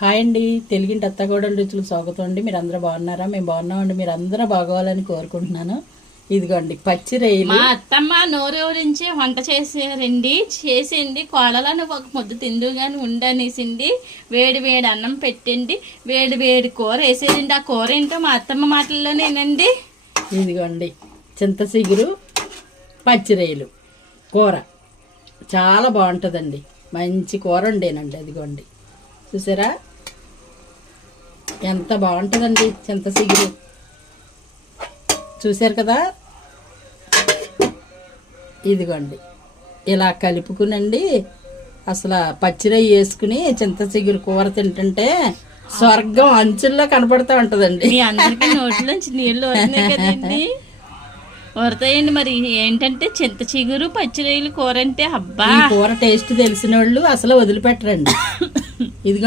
Hi అండి, తెలుగింటి అత్తగోడల రుచులకు స్వాగతం అండి. మీరు అందరూ బాగున్నారా? మేము బాగున్నామండి. మీరు అందరూ బాగోవాలని కోరుకుంటున్నాను. ఇదిగోండి పచ్చి రొయ్యలు. మా అత్తమ్మ నోరు ఊరించి వంట చేసేరండి. చేసింది కోడలను ఒక ముద్ద తిందు కానీ ఉండనేసింది. వేడి వేడి అన్నం పెట్టండి, వేడి వేడి కూర వేసేదండి. ఆ కూర ఏంటో మా అత్తమ్మ మాటల్లోనేనండి. ఇదిగోండి చింత చిగురు పచ్చి రొయ్యలు కూర చాలా బాగుంటుందండి. మంచి కూర ఉండేనండి. అదిగోండి చూసారా ఎంత బాగుంటుందండి చింత చిగురు. చూసారు కదా, ఇదిగోండి ఇలా కలుపుకునండి. అసలు పచ్చిరొయ్య వేసుకుని చింత చిగురు కూర తింటుంటే స్వర్గం అంచుల్లో కనపడుతూ ఉంటుందండి. మీ అందరికీ నోట్లోంచి నీళ్ళు వస్తున్నాయి కదండి, వరతాయండి. మరి ఏంటంటే చింత చిగురు పచ్చి రొయ్యలు కూర అంటే అబ్బా, ఈ కూర టేస్ట్ తెలిసిన వాళ్ళు అసలు వదిలిపెట్టరండి. ఇదిగోండి